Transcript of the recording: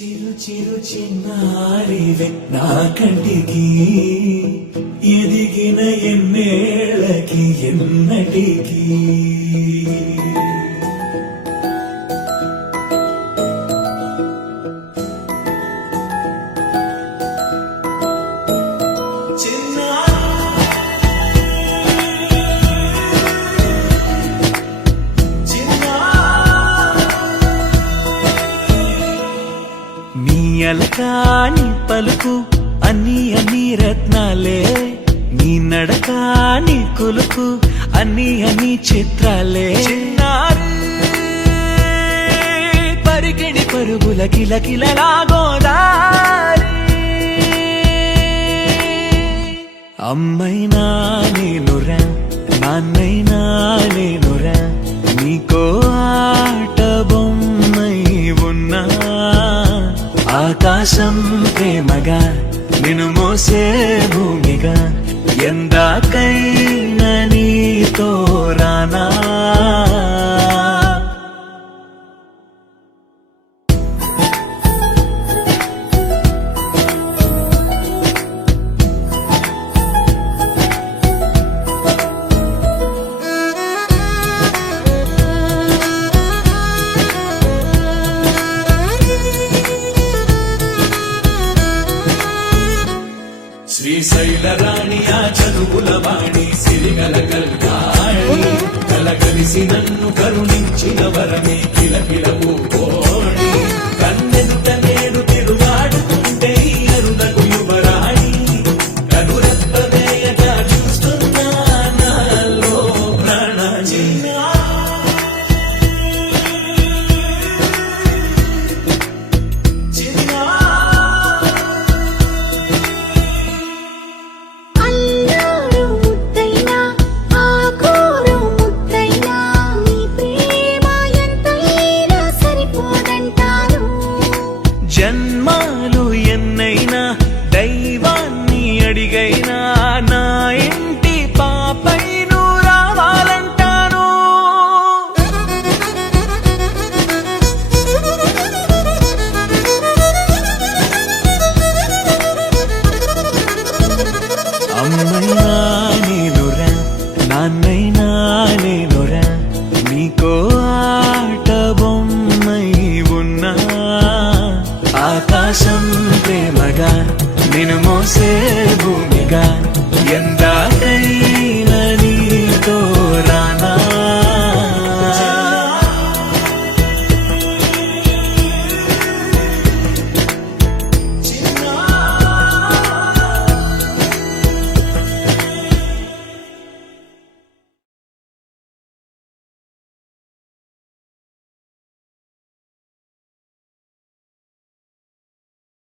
చిరు చిరు చిన్నారివే నా కంటికి ఎదిగిన ఎన్నేళ్ళకి ఎన్నటికి అలకాని పలుకు అన్ని రత్నాలే నీ నడకాని కొలుకు అన్ని చిత్రాలే పరికిణి పరుగుల కిలకిలలాగోదారి అమ్మైనా నేనురా నాన్నైనా నేనురా నీకో ఆట బొమ్మై ఉన్నా ఆకాశం ప్రేమగా నిన్ను మోసే భూమిగా ఎందాకైనా నీతో రానా శ్రీశైల రాణి ఆ చదువుల వాణి సిరిగల కల్గాణి కలగలిసి నన్ను కరుణించిన వరమే కిలకిలవు కోణి కన్నెదుట నేడు తిరుగాడుతుంటే అరుదకు యువరాణి కనురెప్పవేయగా చూస్తున్నా నాలో ప్రాణ జన్మాలు ఎన్నైనా దైవాన్ని అడిగైనా నా ఇంటి పాపై నువ్వు రావాలంటాను అమ్మైనా నేనురా నాన్నైనా నేనురా నీకో ఆట బొమ్మై ఉన్నా ఆకాశం ప్రేమగా నిన్ను మోసే భూమిగా ఎందాకై